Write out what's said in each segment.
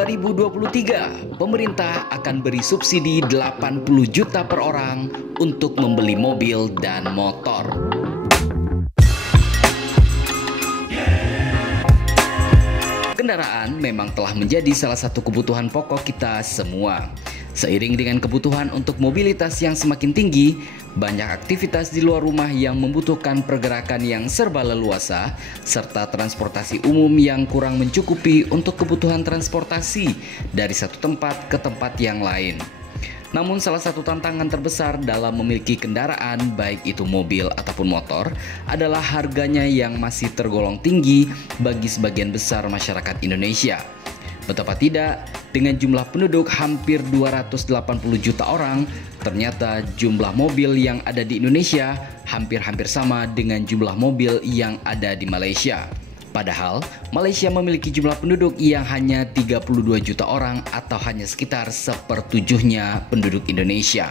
2023, pemerintah akan beri subsidi 80 juta per orang untuk membeli mobil dan motor. Kendaraan memang telah menjadi salah satu kebutuhan pokok kita semua. Seiring dengan kebutuhan untuk mobilitas yang semakin tinggi, banyak aktivitas di luar rumah yang membutuhkan pergerakan yang serba leluasa, serta transportasi umum yang kurang mencukupi untuk kebutuhan transportasi dari satu tempat ke tempat yang lain. Namun salah satu tantangan terbesar dalam memiliki kendaraan, baik itu mobil ataupun motor, adalah harganya yang masih tergolong tinggi bagi sebagian besar masyarakat Indonesia. Betapa tidak, dengan jumlah penduduk hampir 280 juta orang, ternyata jumlah mobil yang ada di Indonesia hampir-hampir sama dengan jumlah mobil yang ada di Malaysia. Padahal, Malaysia memiliki jumlah penduduk yang hanya 32 juta orang atau hanya sekitar 1/7 penduduk Indonesia.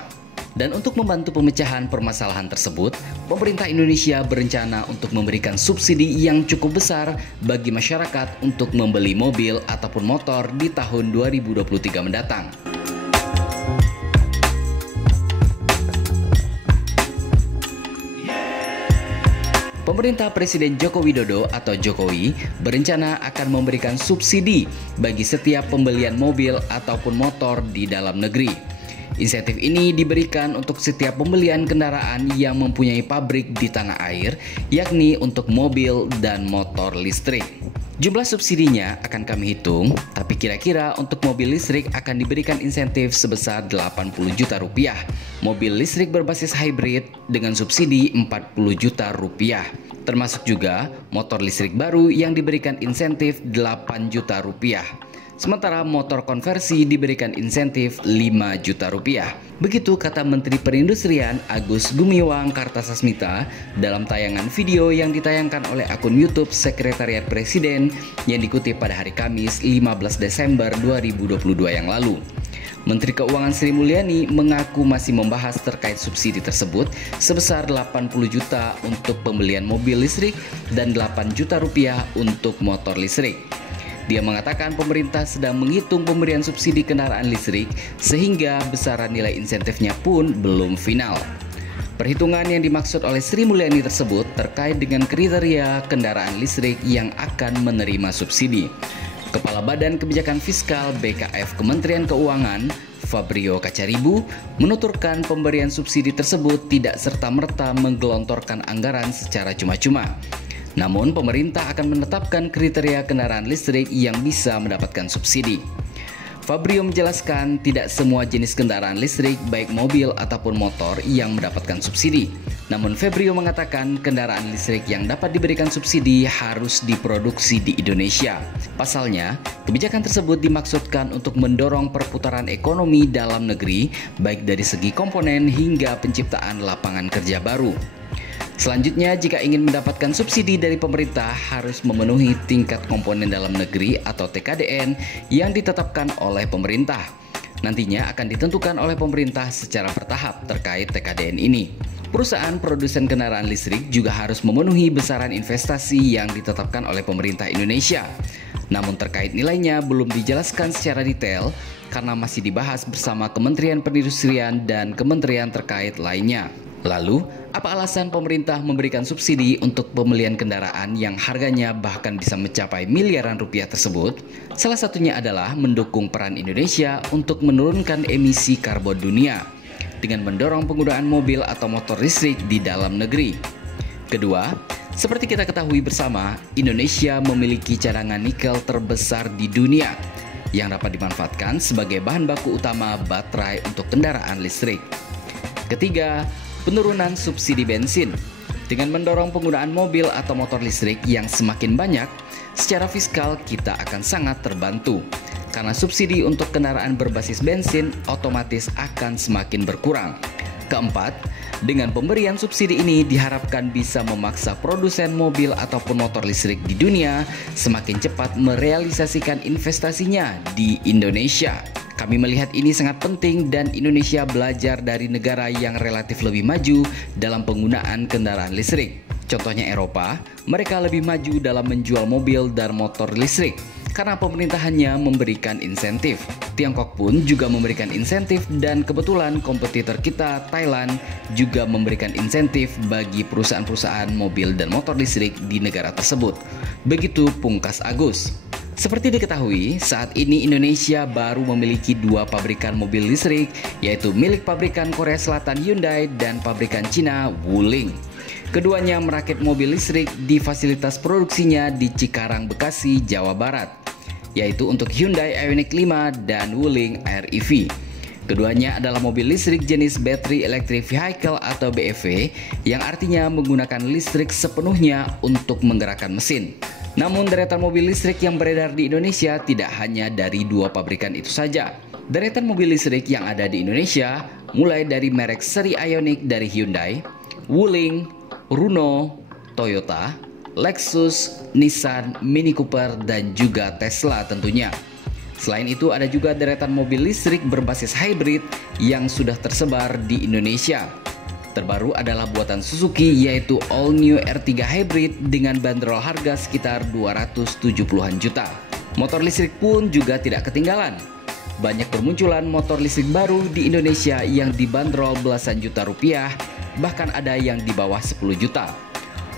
Dan untuk membantu pemecahan permasalahan tersebut, pemerintah Indonesia berencana untuk memberikan subsidi yang cukup besar bagi masyarakat untuk membeli mobil ataupun motor di tahun 2023 mendatang. Pemerintah Presiden Joko Widodo atau Jokowi berencana akan memberikan subsidi bagi setiap pembelian mobil ataupun motor di dalam negeri. Insentif ini diberikan untuk setiap pembelian kendaraan yang mempunyai pabrik di tanah air, yakni untuk mobil dan motor listrik. Jumlah subsidinya akan kami hitung, tapi kira-kira untuk mobil listrik akan diberikan insentif sebesar 80 juta rupiah. Mobil listrik berbasis hybrid dengan subsidi 40 juta rupiah. Termasuk juga motor listrik baru yang diberikan insentif 8 juta rupiah. Sementara motor konversi diberikan insentif 5 juta rupiah. Begitu kata Menteri Perindustrian Agus Gumiwang Kartasasmita dalam tayangan video yang ditayangkan oleh akun YouTube Sekretariat Presiden yang dikutip pada hari Kamis 15 Desember 2022 yang lalu. Menteri Keuangan Sri Mulyani mengaku masih membahas terkait subsidi tersebut sebesar 80 juta untuk pembelian mobil listrik dan 8 juta rupiah untuk motor listrik. Dia mengatakan pemerintah sedang menghitung pemberian subsidi kendaraan listrik sehingga besaran nilai insentifnya pun belum final. Perhitungan yang dimaksud oleh Sri Mulyani tersebut terkait dengan kriteria kendaraan listrik yang akan menerima subsidi. Kepala Badan Kebijakan Fiskal BKF Kementerian Keuangan, Fabrio Kacaribu, menuturkan pemberian subsidi tersebut tidak serta-merta menggelontorkan anggaran secara cuma-cuma. Namun, pemerintah akan menetapkan kriteria kendaraan listrik yang bisa mendapatkan subsidi. Fabrio menjelaskan tidak semua jenis kendaraan listrik baik mobil ataupun motor yang mendapatkan subsidi. Namun Fabrio mengatakan kendaraan listrik yang dapat diberikan subsidi harus diproduksi di Indonesia. Pasalnya, kebijakan tersebut dimaksudkan untuk mendorong perputaran ekonomi dalam negeri baik dari segi komponen hingga penciptaan lapangan kerja baru. Selanjutnya, jika ingin mendapatkan subsidi dari pemerintah harus memenuhi tingkat komponen dalam negeri atau TKDN yang ditetapkan oleh pemerintah. Nantinya akan ditentukan oleh pemerintah secara bertahap terkait TKDN ini. Perusahaan produsen kendaraan listrik juga harus memenuhi besaran investasi yang ditetapkan oleh pemerintah Indonesia. Namun terkait nilainya belum dijelaskan secara detail karena masih dibahas bersama Kementerian Perindustrian dan kementerian terkait lainnya. Lalu, apa alasan pemerintah memberikan subsidi untuk pembelian kendaraan yang harganya bahkan bisa mencapai miliaran rupiah tersebut? Salah satunya adalah mendukung peran Indonesia untuk menurunkan emisi karbon dunia dengan mendorong penggunaan mobil atau motor listrik di dalam negeri. Kedua, seperti kita ketahui bersama, Indonesia memiliki cadangan nikel terbesar di dunia yang dapat dimanfaatkan sebagai bahan baku utama baterai untuk kendaraan listrik. Ketiga, penurunan subsidi bensin. Dengan mendorong penggunaan mobil atau motor listrik yang semakin banyak, secara fiskal kita akan sangat terbantu. Karena subsidi untuk kendaraan berbasis bensin otomatis akan semakin berkurang. Keempat, dengan pemberian subsidi ini diharapkan bisa memaksa produsen mobil ataupun motor listrik di dunia semakin cepat merealisasikan investasinya di Indonesia. Kami melihat ini sangat penting dan Indonesia belajar dari negara yang relatif lebih maju dalam penggunaan kendaraan listrik. Contohnya Eropa, mereka lebih maju dalam menjual mobil dan motor listrik. karena pemerintah hanya memberikan insentif. Tiongkok pun juga memberikan insentif dan kebetulan kompetitor kita, Thailand, juga memberikan insentif bagi perusahaan-perusahaan mobil dan motor listrik di negara tersebut. Begitu pungkas Agus. Seperti diketahui, saat ini Indonesia baru memiliki 2 pabrikan mobil listrik, yaitu milik pabrikan Korea Selatan Hyundai dan pabrikan Cina Wuling. Keduanya merakit mobil listrik di fasilitas produksinya di Cikarang, Bekasi, Jawa Barat, yaitu untuk Hyundai Ioniq 5 dan Wuling Air EV. Keduanya adalah mobil listrik jenis Battery Electric Vehicle atau BEV, yang artinya menggunakan listrik sepenuhnya untuk menggerakkan mesin. Namun deretan mobil listrik yang beredar di Indonesia tidak hanya dari 2 pabrikan itu saja. Deretan mobil listrik yang ada di Indonesia mulai dari merek seri Ioniq dari Hyundai, Wuling, Runo, Toyota, Lexus, Nissan, Mini Cooper, dan juga Tesla tentunya. Selain itu ada juga deretan mobil listrik berbasis hybrid yang sudah tersebar di Indonesia. Terbaru adalah buatan Suzuki, yaitu All New R3 Hybrid dengan bandrol harga sekitar 270-an juta. Motor listrik pun juga tidak ketinggalan. Banyak bermunculan motor listrik baru di Indonesia yang dibanderol belasan juta rupiah, bahkan ada yang di bawah 10 juta.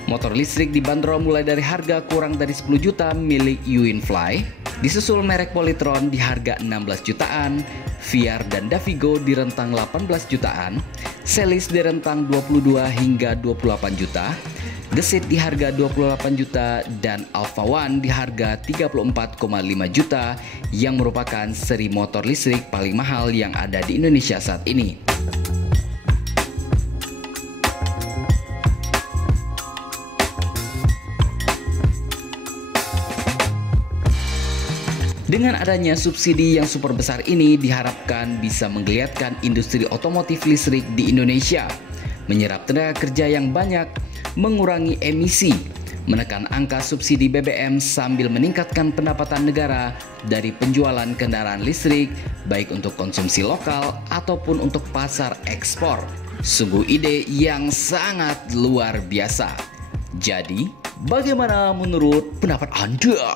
Motor listrik dibanderol mulai dari harga kurang dari 10 juta milik Yuinfly, disusul merek Polytron di harga 16 jutaan, Viar dan Davigo di rentang 18 jutaan, Celis di rentang 22 hingga 28 juta, Gesit di harga 28 juta, dan Alpha One di harga 34,5 juta yang merupakan seri motor listrik paling mahal yang ada di Indonesia saat ini. Dengan adanya subsidi yang super besar ini diharapkan bisa menggeliatkan industri otomotif listrik di Indonesia, menyerap tenaga kerja yang banyak, mengurangi emisi, menekan angka subsidi BBM sambil meningkatkan pendapatan negara dari penjualan kendaraan listrik, baik untuk konsumsi lokal ataupun untuk pasar ekspor. Sungguh ide yang sangat luar biasa. Jadi, bagaimana menurut pendapat Anda?